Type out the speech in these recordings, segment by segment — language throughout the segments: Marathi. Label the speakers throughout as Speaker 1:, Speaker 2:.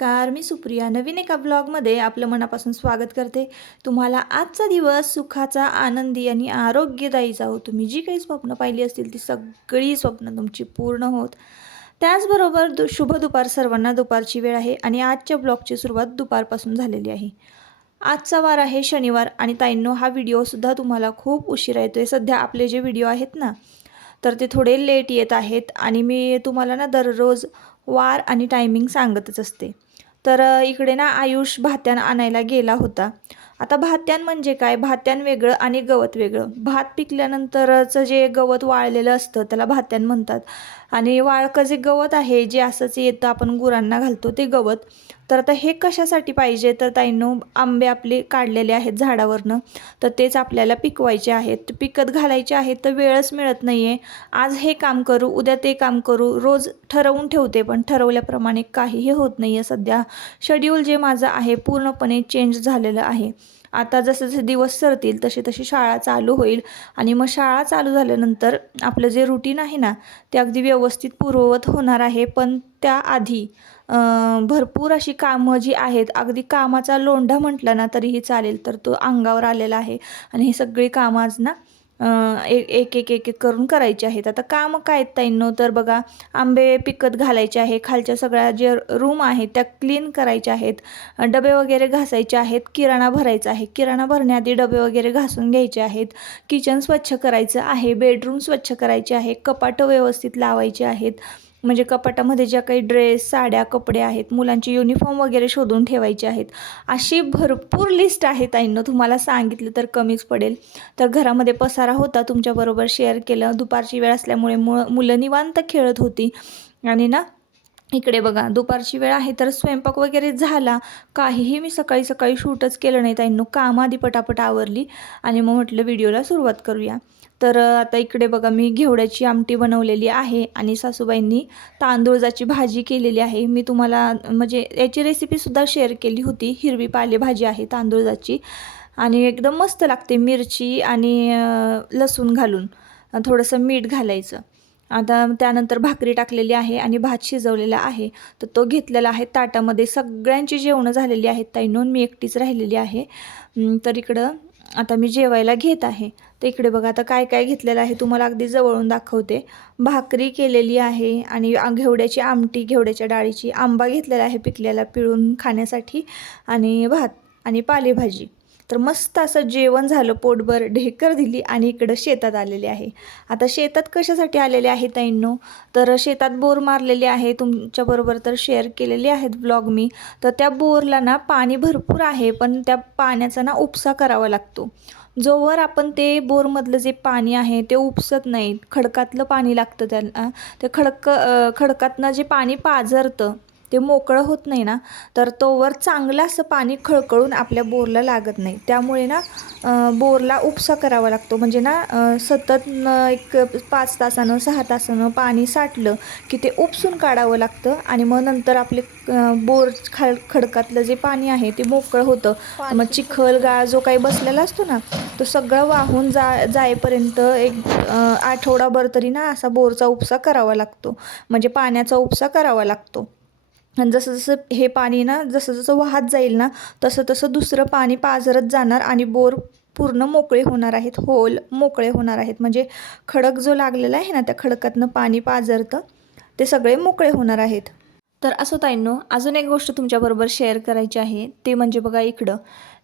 Speaker 1: नमस्कार मी सुप्रिया. नवीन एका ब्लॉगमध्ये आपलं मनापासून स्वागत करते. तुम्हाला आजचा दिवस सुखाचा आनंदी आणि आरोग्यदायी जाओ तुम्ही जी काही स्वप्न पाहिली असतील ती सगळी स्वप्न तुमची पूर्ण होत. त्याचबरोबर दु शुभ दुपार सर्वांना. दुपारची वेळ आहे आणि आजच्या ब्लॉगची सुरुवात दुपारपासून झालेली आहे. आजचा वार आहे शनिवार आणि ताईंनो हा व्हिडिओसुद्धा तुम्हाला खूप उशिरा येतो आहे सध्या आपले जे व्हिडिओ आहेत ना तर ते थोडे लेट येत आहेत आणि मी तुम्हाला ना दररोज वार आणि टायमिंग सांगतच असते. तर इकडे ना आयुष भात्यान आणायला गेला होता. आता भात्यान म्हणजे काय? भात्यान वेगळं आणि गवत वेगळं. भात पिकल्यानंतरचं जे गवत वाळलेलं असतं त्याला भात्यान म्हणतात. आणि वाळकं जे गवत आहे जे असंच येतं आपण गुरांना घालतो ते गवत. तर आता हे कशासाठी पाहिजे? तर ताईनो आंबे आपले काढलेले आहेत झाडावरनं. तर तेच आपल्याला पिकवायचे आहेत. पिकत घालायचे आहेत तर वेळच मिळत नाही आहे आज हे काम करू उद्या ते काम करू रोज ठरवून ठेवते पण ठरवल्याप्रमाणे काहीही होत नाही आहे सध्या. शेड्यूल जे माझं आहे पूर्णपणे चेंज झालेलं आहे. आता जसं जसे दिवस सरतील तशी तशी शाळा चालू होईल. आणि मग शाळा चालू झाल्यानंतर आपलं जे रुटीन आहे ना ते अगदी व्यवस्थित पूर्ववत होणार आहे. पण त्याआधी भरपूर अशी कामं जी आहेत अगदी कामाचा लोंढा म्हटला ना तरीही चालेल. तर तो अंगावर आलेला आहे. आणि ही सगळी कामं आज ना एक एक एक एक एक करून करायचे आहेत. आता कामं काय आहेत ताईंनो? तर बघा आंबे पिकत घालायचे आहे. खालच्या सगळ्या जे रूम आहेत त्या क्लीन करायच्या आहेत. डबे वगैरे घासायचे आहेत. किराणा भरायचा आहे. किराणा भरण्याआधी डबे वगैरे घासून घ्यायचे आहेत. किचन स्वच्छ करायचं आहे. बेडरूम स्वच्छ करायचे आहे. कपाटं व्यवस्थित लावायचे आहेत. म्हणजे कपाटामध्ये ज्या काही ड्रेस साड्या कपडे आहेत मुलांचे युनिफॉर्म वगैरे शोधून ठेवायचे आहेत अशी भरपूर लिस्ट आहे ताईंनं. तुम्हाला सांगितलं तर कमीच पडेल. तर घरामध्ये पसारा होता तुमच्याबरोबर शेअर केलं. दुपारची वेळ असल्यामुळे मु मुलं निवांत खेळत होती. आणि ना इकडे बघा दुपारची वेळ आहे तर स्वयंपाक वगैरे झाला. काहीही मी सकाळी सकाळी शूटच केलं नाही ताईंनो काम आधी पटापट आवरली आणि मग म्हटलं व्हिडिओला सुरुवात करूया. तर आता इकडे बघा मी घेवड्याची आमटी बनवलेली आहे आणि सासूबाईंनी तांदूळजाची भाजी केलेली आहे. मी तुम्हाला म्हणजे याची रेसिपीसुद्धा शेअर केली होती. हिरवी पालेभाजी आहे तांदूळजाची आणि एकदम मस्त लागते मिरची आणि लसूण घालून. थोडंसं मीठ घालायचं. आता त्यानंतर भाकरी टाकलेली आहे आणि भात शिजवलेला आहे. तर तो घेतलेला आहे ताटामध्ये. सगळ्यांची जेवणं झालेली आहेत ताईनून मी एकटीच राहिलेली आहे. तर इकडं आता मी जेवायला घेत आहे. तर इकडे बघा आता काय काय घेतलेलं आहे. तुम्हाला अगदी जवळून दाखवते. भाकरी केलेली आहे आणि घेवड्याची आमटी घेवड्याच्या डाळीची आंबा घेतलेला आहे पिकलेला पिळून खाण्यासाठी आणि भात आणि पालेभाजी. तर मस्त असं जेवण झालं पोटभर ढेकर दिली आणि इकडं शेतात आलेले आहे. आता शेतात कशासाठी आलेले आहे ताईंनो? तर शेतात बोर मारलेले आहे तुमच्याबरोबर तर शेअर केलेले आहेत ब्लॉग मी. तर त्या बोरला ना पाणी भरपूर आहे पण त्या पाण्याचा ना उपसा करावा लागतो. जोवर आपण ते बोरमधलं जे पाणी आहे ते उपसत नाही. खडकातलं पाणी लागतं त्याला. ते खडक खडकातनं जे पाणी पाझरतं ते मोकळं होत नाही ना तर तोवर चांगलं असं पाणी खळखळून आपल्या बोरला लागत नाही. त्यामुळे ना बोरला उपसा करावा लागतो. म्हणजे ना सतत एक पाच तासानं सहा तासानं पाणी साठलं की ते उपसून काढावं लागतं आणि मग नंतर आपले बोर खाल खडकातलं जे पाणी आहे ते मोकळं होतं. मग चिखल गाळ जो काही बसलेला असतो ना तो सगळं वाहून जा जाईपर्यंत एक आठवडाभर तरी ना असा बोरचा उपसा करावा लागतो. म्हणजे पाण्याचा उपसा करावा लागतो. आणि जसं जसं हे पाणी ना जसं जसं वाहत जाईल ना तसं तसं दुसरं पाणी पाझरत जाणार आणि बोर पूर्ण मोकळे होणार आहेत होल मोकळे होणार आहेत. म्हणजे खडक जो लागलेला आहे ना त्या खडकातनं पाणी पाझरतं ते सगळे मोकळे होणार आहेत. तर असं ताईंनो अजून एक गोष्ट तुमच्याबरोबर शेअर करायची आहे ते म्हणजे बघा इकडं.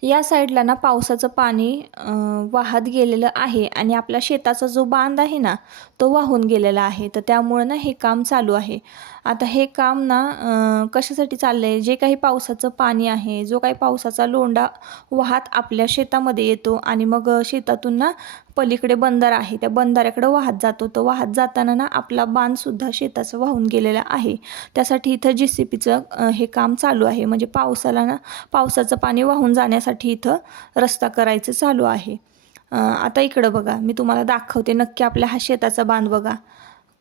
Speaker 1: या साईडला ना पावसाचं पाणी वाहत गेलेलं आहे आणि आपल्या शेताचा जो बांध आहे ना तो वाहून गेलेला आहे. तर त्यामुळं ना हे काम चालू आहे. आता हे काम ना कशासाठी चाललं आहे जे काही पावसाचं पाणी आहे जो काही पावसाचा लोंढा वाहत आपल्या शेतामध्ये येतो आणि मग शेतातून ना पलीकडे बंधारा आहे त्या बंधाऱ्याकडे वाहत जातो. तर वाहत जाताना ना आपला बांधसुद्धा शेताचं वाहून गेलेला आहे. त्यासाठी इथं जी सी पीचं हे काम चालू आहे. म्हणजे पावसाला ना पावसाचं पाणी वाहून जाण्यासाठी इथं रस्ता करायचं चालू आहे. आता इकडं बघा. मी तुम्हाला दाखवते नक्की आपल्या हा शेताचा बांध बघा.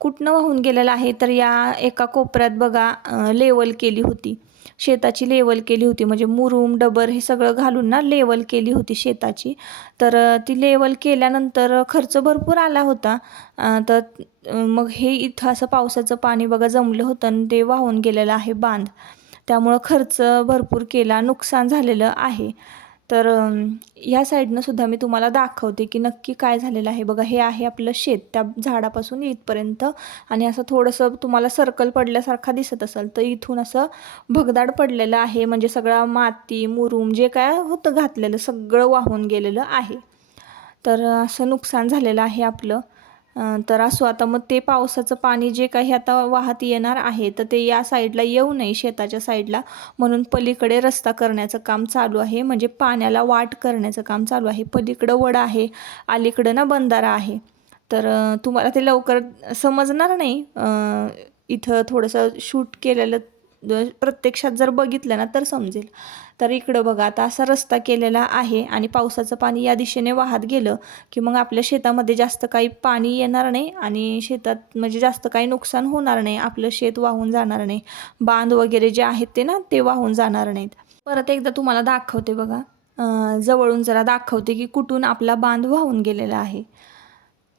Speaker 1: कुठनं वाहून गेलेला आहे तर या एका कोपऱ्यात बघा लेवल केली होती. शेताची लेवल केली होती म्हणजे मुरूम डबर हे सगळं घालून ना लेवल केली होती शेताची. तर ती लेवल केल्यानंतर खर्च भरपूर आला होता. तर मग हे इथं असं पावसाचं पाणी बघा जमलं होतं आणि ते वाहून गेलेलं आहे बांध. त्यामुळं खर्च भरपूर केला नुकसान झालेलं आहे. तर ह्या साईडनं सुद्धा मी तुम्हाला दाखवते की नक्की काय झालेलं आहे. बघा हे आहे आपलं शेत. त्या झाडापासून इथपर्यंत आणि असं थोडंसं तुम्हाला सर्कल पडल्यासारखा दिसत असेल तर इथून असं भगदाड पडलेलं आहे. म्हणजे सगळा माती मुरूम जे काय होतं घातलेलं सगळं वाहून गेलेलं आहे. तर असं नुकसान झालेलं आहे आपलं. तर असो आता मग ते पावसाचं पाणी जे काही आता वाहत येणार आहे तर ते या साईडला येऊ नये शेताच्या साईडला. म्हणून पलीकडे रस्ता करण्याचं काम चालू आहे. म्हणजे पाण्याला वाट करण्याचं काम चालू आहे. पलीकडं वड आहे अलीकडं ना बंधारा आहे. तर तुम्हाला ते लवकर समजणार नाही. इथं थोडंसं शूट केलेलं प्रत्यक्षात जर बघितलं ना तर समजेल. तर इकडं बघा आता असा रस्ता केलेला आहे आणि पावसाचं पाणी या दिशेने वाहत गेलं की मग आपल्या शेतामध्ये जास्त काही पाणी येणार नाही आणि शेतात म्हणजे जास्त काही नुकसान होणार नाही आपलं शेत वाहून जाणार नाही. बांध वगैरे जे आहेत ते ना ते वाहून जाणार नाहीत. परत एकदा तुम्हाला दाखवते बघा. जवळून जरा दाखवते की कुठून आपला बांध वाहून गेलेला आहे.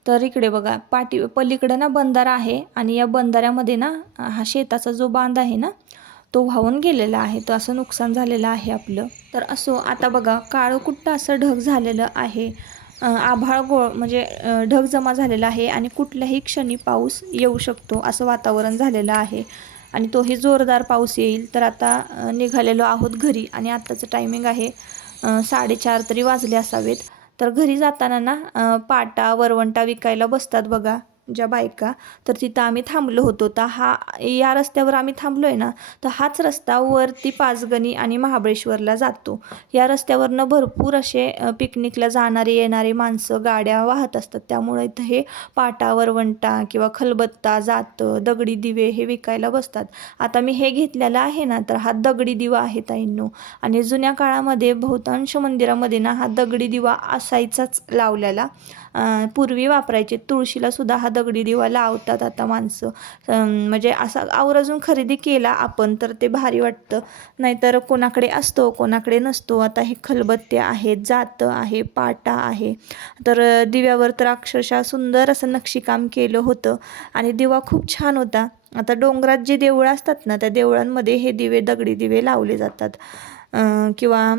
Speaker 1: तर इकडे बघा पाठी पलीकडे ना बंधारा आहे आणि या बंधाऱ्यामध्ये ना हा शेताचा जो बांध आहे ना तो वाहून गेलेला आहे. तर असं नुकसान झालेलं आहे आपलं. तर असो आता बघा काळकुट्ट असं ढग झालेलं आहे? आभाळ गोळ म्हणजे ढग जमा झालेला आहे आणि कुठल्याही क्षणी पाऊस येऊ शकतो असं वातावरण झालेलं आहे. आणि तोही जोरदार पाऊस येईल. तर आता निघालेलो आहोत घरी आणि आत्ताचं टायमिंग आहे साडेचार तरी वाजले असावेत. तर घरी जाताना ना पाटा वरवंटा विकायला बसतात बघा. ज्या बायका तर तिथं आम्ही थांबलो होतो. तर हा या रस्त्यावर आम्ही थांबलो आहे ना तर हाच रस्ता वरती पाचगणी आणि महाबळेश्वरला जातो. या रस्त्यावरनं भरपूर असे पिकनिकला जाणारे येणारे माणसं गाड्या वाहत असतात. त्यामुळे इथं हे पाटा वरवंटा किंवा खलबत्ता जातं दगडी दिवे हे विकायला बसतात. आता मी हे घेतलेलं आहे ना तर हा दगडी दिवा आहे ताईंनो. आणि जुन्या काळामध्ये बहुतांश मंदिरामध्ये ना हा दगडी दिवा असायचाच लावलेला. पूर्वी वापरायचे. तुळशीला सुद्धा हा दगडी दिवा लावतात आता माणसं. म्हणजे असा आवर्जून खरेदी केला आपण तर ते भारी वाटतं. नाहीतर कोणाकडे असतो कोणाकडे नसतो. आता हे खलबत्ते आहेत जातं आहे पाटा आहे. तर दिव्यावर तर अक्षरशः सुंदर असं नक्षीकाम केलं होतं आणि दिवा खूप छान होता. आता डोंगरात जे देवळं असतात ना त्या देवळांमध्ये हे दिवे दगडी दिवे लावले जातात. किंवा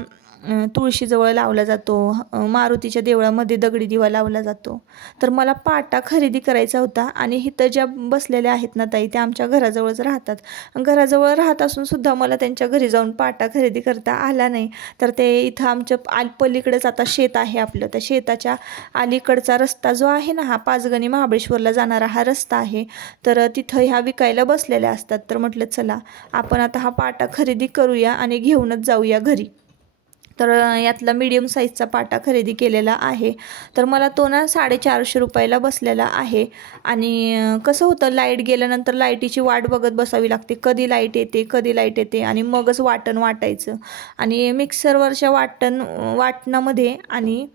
Speaker 1: तुळशीजवळ लावला जातो मारुतीच्या देवळामध्ये दगडी दिवा लावला जातो. तर मला पाटा खरेदी करायचा होता आणि इथं ज्या बसलेल्या आहेत ना ताई त्या आमच्या घराजवळच राहतात. घराजवळ राहत असूनसुद्धा मला त्यांच्या घरी जाऊन पाटा खरेदी करता आला नाही. तर ते इथं आमच्या आल पलीकडेच आता शेत आहे आपलं. त्या शेताच्या अलीकडचा रस्ता जो आहे ना हा पाचगणी महाबळेश्वरला जाणारा हा रस्ता आहे. तर तिथं ह्या विकायला बसलेल्या असतात. तर म्हटलं चला आपण आता हा पाटा खरेदी करूया आणि घेऊनच जाऊया घरी. तर यातला मीडियम साईजचा पाटा खरेदी केलेला आहे. तर मला तो ना साडेचारशे रुपयाला बसलेला आहे. आणि कसं होतं लाइट गेल्यानंतर लाईटीची वाट बघत बसावी लागते. कधी लाइट येते कधी लाइट येते आणि मगच वाटण वाटायचं. आणि मिक्सरवरच्या वाटण वाटणामध्ये आणि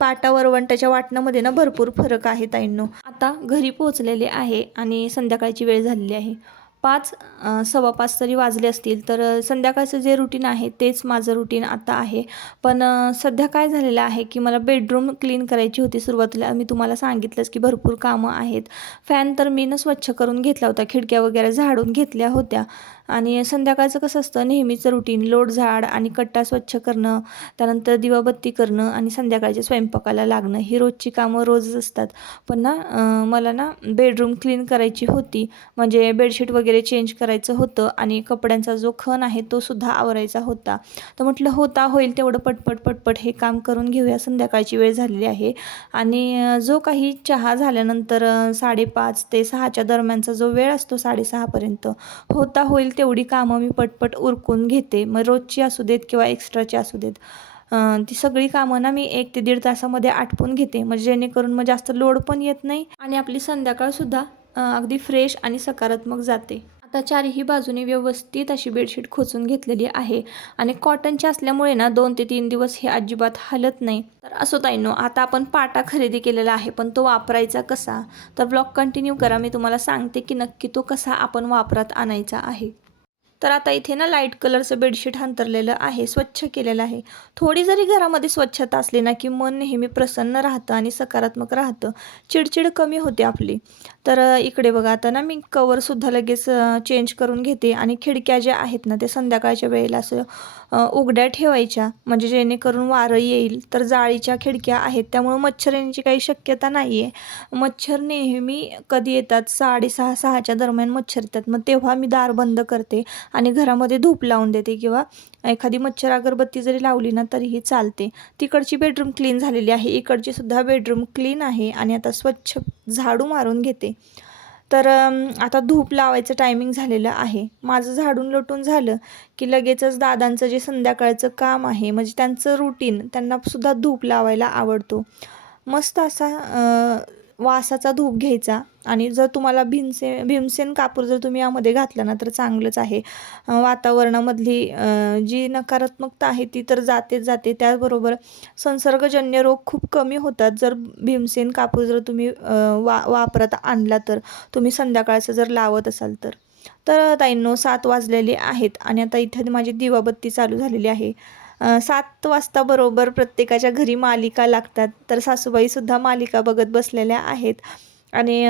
Speaker 1: पाटा वरवंटाच्या वाटणामध्ये ना भरपूर फरक आहे ताईंनो. आता घरी पोहोचलेले आहे आणि संध्याकाळची वेळ झालेली आहे. पाच सव्वा पाच तरी वाजले असतील तर संध्याकाळचं जे रुटीन आहे तेच माझं रुटीन आता आहे. पण सध्या काय झालेलं आहे की मला बेडरूम क्लीन करायची होती सुरुवातीला. मी तुम्हाला सांगितलंच की भरपूर कामं आहेत. फॅन तर मी न स्वच्छ करून घेतला होता. खिडक्या वगैरे झाडून घेतल्या होत्या. आणि संध्याकाळचं कसं असतं नेहमीचं रुटीन लोट झाड आणि कट्टा स्वच्छ करणं त्यानंतर दिवाबत्ती करणं आणि संध्याकाळच्या स्वयंपाकाला लागणं ही रोजची कामं रोजच असतात. पण ना मला ना बेडरूम क्लीन करायची होती म्हणजे बेडशीट वगैरे चेंज करायचं होतं आणि कपड्यांचा जो खण आहे तो सुद्धा आवरायचा होता. तर म्हटलं होता होईल तेवढं पटपट पटपट हे काम करून घेऊया संध्याकाळची वेळ झालेली आहे. आणि जो काही चहा झाल्यानंतर साडेपाच ते सहाच्या दरम्यानचा जो वेळ असतो साडेसहापर्यंत होता होईल ते तेवढी कामं मी पटपट उरकून घेते. मग रोजची असू देत किंवा एक्स्ट्राची असू देत ती सगळी कामं ना मी एक ते दीड तासामध्ये आटपून घेते. म्हणजे जेणेकरून मग जास्त लोड पण येत नाही आणि आपली संध्याकाळसुद्धा अगदी फ्रेश आणि सकारात्मक जाते. आता चारही बाजूने व्यवस्थित अशी बेडशीट खोचून घेतलेली आहे आणि कॉटनची असल्यामुळे ना दोन ते तीन दिवस हे अजिबात हलत नाही. तर असो ताईनो आता आपण पाटा खरेदी केलेला आहे पण तो वापरायचा कसा? तर ब्लॉग कंटिन्यू करा मी तुम्हाला सांगते की नक्की तो कसा आपण वापरात आणायचा आहे. तर आता इथे ना लाइट कलरचं बेडशीट अंतरलेलं आहे स्वच्छ केलेलं आहे. थोडी जरी घरामध्ये स्वच्छता असली ना की मन नेहमी प्रसन्न राहतं आणि सकारात्मक राहतं. चिडचिड कमी होते आपली. तर इकडे बघा आता ना मी कवरसुद्धा लगेच चेंज करून घेते आणि खिडक्या ज्या आहेत ना ते संध्याकाळच्या वेळेला असं उघड्या ठेवायच्या. म्हणजे जेणेकरून वारं येईल. तर जाळीच्या खिडक्या आहेत. त्यामुळं मच्छर येण्याची काही शक्यता नाही आहे मच्छर नेहमी कधी येतात? साडेसहा सहाच्या दरम्यान मच्छर येतात. मग तेव्हा मी दार बंद करते आणि घरामध्ये धूप लावून देते किंवा एखादी मच्छर अगरबत्ती जरी लावली ना तरीही चालते. तिकडची बेडरूम क्लीन झालेली आहे. इकडची सुद्धा बेडरूम क्लीन आहे आणि आता स्वच्छ झाडू मारून घेते. तर आता धूप लावायचं टायमिंग झालेलं आहे. माझं झाडून लोटून झालं की लगेचच दादांचं जे संध्याकाळचं काम आहे म्हणजे त्यांचं रुटीन त्यांनासुद्धा धूप लावायला आवडतो. मस्त असा वासाचा धूप घ्यायचा. आणि जर तुम्हाला भीमसे भीमसेन कापूर जर तुम्ही यामध्ये घातला ना तर चांगलंच आहे. वातावरणामधली जी नकारात्मकता आहे ती तर जातेच जाते. त्याचबरोबर संसर्गजन्य रोग खूप कमी होतात. जर भीमसेन कापूर जर तुम्ही वा वापरात आणला तर तुम्ही संध्याकाळचं जर लावत असाल तर. तर ताईंनो सात वाजलेले आहेत आणि आता इथे माझी दिवाबत्ती चालू झालेली आहे. सात वाजता बरोबर प्रत्येकाच्या घरी मालिका लागतात. तर सासूबाईसुद्धा मालिका बघत बसलेल्या आहेत. आणि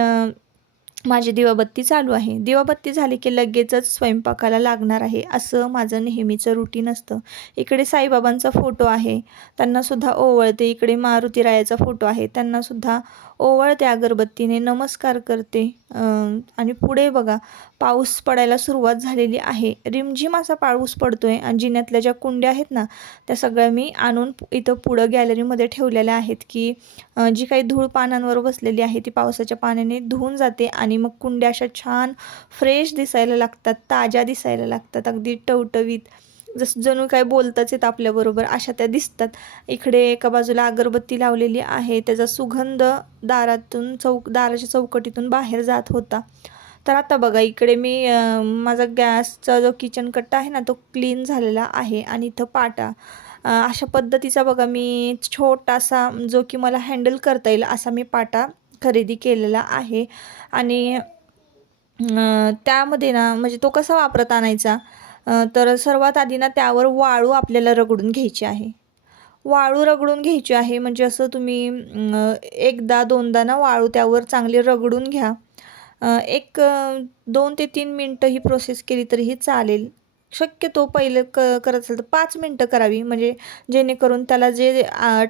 Speaker 1: माझी दिवाबत्ती चालू आहे. दिवाबत्ती झाली की लगेचच स्वयंपाकाला लागणार आहे असं माझं नेहमीचं रुटीन असतं. इकडे साईबाबांचा फोटो आहे. त्यांनासुद्धा ओवळते. इकडे मारुतीरायाचा फोटो आहे. त्यांनासुद्धा ओवळते अगरबत्तीने नमस्कार करते. आणि पुढे बघा पाऊस पडायला सुरुवात झालेली आहे. रिमझिम असा पाऊस आहे आणि जिन्यातल्या ज्या कुंड्या आहेत ना त्या सगळ्या मी आणून इथं पुढं गॅलरीमध्ये ठेवलेल्या आहेत की जी काही धूळ पानांवर बसलेली आहे ती पावसाच्या पाण्याने धुवून जाते आणि मग कुंड्या अशा छान फ्रेश दिसायला लागतात ताज्या दिसायला लागतात अगदी टवटवीत. जसं जणू काय बोलताच येत आपल्याबरोबर अशा त्या दिसतात. इकडे एका बाजूला अगरबत्ती लावलेली आहे. त्याचा सुगंध दारातून चौक दाराच्या चौकटीतून बाहेर जात होता. तर आता बघा इकडे मी माझा गॅसचा जो किचन कट्टा आहे ना तो क्लीन झालेला आहे आणि इथं पाटा. अशा पद्धतीचा बघा मी छोटासा जो की मला हँडल करता येईल असा मी पाटा खरेदी केलेला आहे. आणि त्यामध्ये ना म्हणजे तो कसा वापरत आणायचा? तर सर्वात आधी ना त्यावर वाळू आपल्याला रगडून घ्यायची आहे. वाळू रगडून घ्यायची आहे म्हणजे असं तुम्ही एकदा दोनदा ना वाळू त्यावर चांगली रगडून घ्या. एक दोन ते तीन मिनटं ही प्रोसेस केली तरीही चालेल. शक्यतो पहिले क करत असेल तर पाच मिनटं करावी. म्हणजे जेणेकरून त्याला जे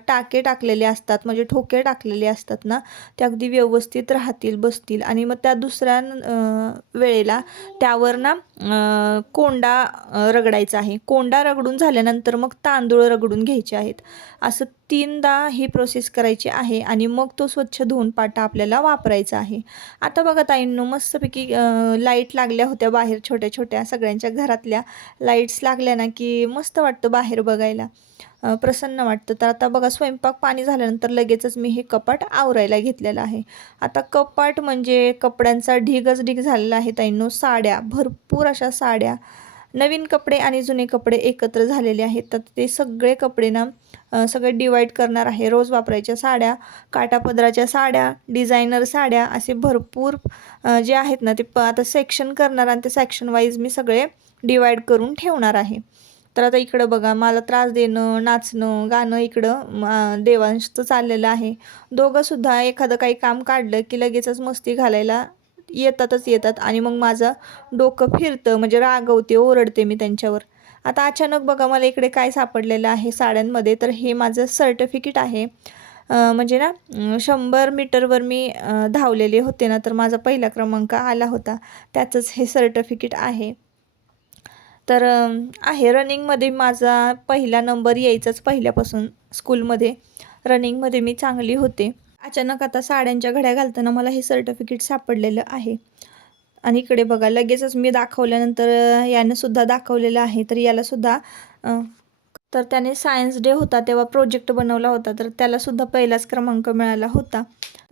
Speaker 1: टाके टाकलेले असतात म्हणजे ठोके टाकलेले असतात ना ते अगदी व्यवस्थित राहतील बसतील. आणि मग त्या दुसऱ्या वेळेला त्यावर ना कोंडा रगडायचा आहे. कोंडा रगडून झाल्यानंतर मग तांदूळ रगडून घ्यायचे आहेत. असं तीनदा ही प्रोसेस करायची आहे आणि मग तो स्वच्छ धुवून पाटा आपल्याला वापरायचा आहे. आता बघा ताईंनो मस्तपैकी लाइट लागल्या होत्या बाहेर छोट्या छोट्या सगळ्यांच्या घरातल्या. लाईट्स लागल्या ना की मस्त वाटतं बाहेर बघायला. प्रसन्न वाटतं. तर आता बघा स्वयंपाक पाणी झाल्यानंतर लगेचच मी हे कपाट आवरायला घेतलेलं आहे. आता कपाट म्हणजे कपड्यांचा ढीगच ढीग झालेला आहे ताईंनो साड्या भरपूर अशा साड्या. नवीन कपडे आणि जुने कपडे एकत्र झालेले आहेत. तर ते सगळे कपडे ना सगळे डिवाईड करणार आहे. रोज वापरायच्या साड्या काटापदराच्या साड्या डिझायनर साड्या असे भरपूर जे आहेत ना ते प आता सेक्शन करणार आणि ते सेक्शन वाईज मी सगळे डिवाईड करून ठेवणार आहे. तर आता इकडं बघा मला त्रास देणं नाचणं गाणं इकडं देवांशचं चाललेलं आहे. दोघंसुद्धा एखादं काही काम काढलं की लगेचच मस्ती घालायला येतातच येतात आणि मग माझं डोकं फिरतं म्हणजे रागवते ओरडते मी त्यांच्यावर. आता अचानक बघा मला इकडे काय सापडलेलं आहे साड्यांमध्ये तर हे माझं सर्टिफिकेट आहे. म्हणजे ना शंभर मीटरवर मी धावलेले होते ना तर माझा पहिला क्रमांक आला होता. त्याचंच हे सर्टिफिकेट आहे. तर आहे रनिंगमध्ये माझा पहिला नंबर यायचाच पहिल्यापासून स्कूलमध्ये. रनिंगमध्ये मी चांगली होते. अचानक आता साड्यांच्या घड्या घालताना मला हे सर्टिफिकेट सापडलेलं आहे. आणि इकडे बघा लगेचच मी दाखवल्यानंतर याने यानं सुद्धा दाखवलेलं आहे. तर याला सुद्धा तर त्याने सायन्स डे होता तेव्हा प्रोजेक्ट बनवला होता. तर त्याला सुद्धा पहिलाच क्रमांक मिळाला होता.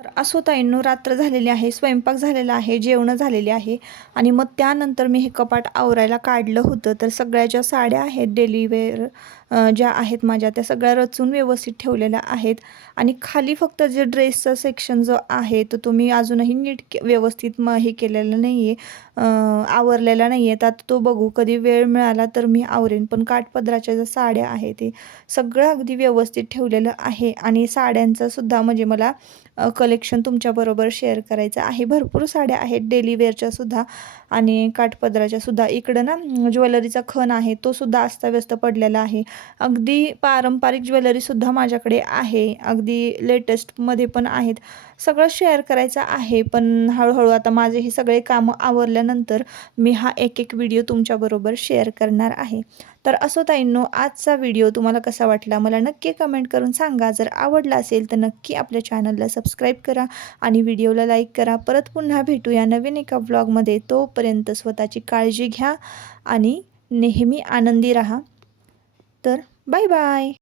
Speaker 1: तर असो ताईंनो रात्र झालेली आहे स्वयंपाक झालेला आहे जेवणं झालेली आहे आणि मग त्यानंतर मी हे कपाट आवरायला काढलं होतं. तर सगळ्या ज्या साड्या आहेत डेली वेअर ज्या आहेत माझ्या त्या सगळ्या रचून व्यवस्थित ठेवलेल्या आहेत. आणि खाली फक्त जे ड्रेसचा सेक्शन जो आहे तो तुम्ही अजूनही नीट के- व्यवस्थित म हे केलेलं नाही आहे आवरलेला नाही आहे तर तो बघू कधी वेळ मिळाला तर मी आवरेन. पण काठपदराच्या ज्या साड्या आहेत ते सगळं अगदी व्यवस्थित ठेवलेलं आहे. आणि साड्यांचंसुद्धा म्हणजे मला कलेक्शन तुमच्याबरोबर शेअर करायचं आहे. भरपूर साड्या आहेत. डेली वेअरच्या सुद्धा आणि काठपदराच्या सुद्धा. इकडं ना ज्वेलरीचा खण आहे. तो सुद्धा अस्ताव्यस्त पडलेला आहे. अगदी पारंपरिक ज्वेलरीसुद्धा माझ्याकडे आहे. अगदी लेटेस्टमध्ये पण आहेत. सगळं शेअर करायचं आहे. पण हळूहळू आता माझे हे सगळे कामं आवरल्यानंतर मी हा एक एक व्हिडिओ तुमच्याबरोबर शेअर करणार आहे. तर असो ताईंनो आजचा व्हिडिओ तुम्हाला कसा वाटला मला नक्की कमेंट करून सांगा. जर आवडला असेल तर नक्की आपल्या चॅनलला सबस्क्राईब करा आणि व्हिडिओला लाईक करा. परत पुन्हा भेटूया नवीन एका ब्लॉगमध्ये तोपर्यंत स्वतःची काळजी घ्या आणि नेहमी आनंदी राहा. तर बाय बाय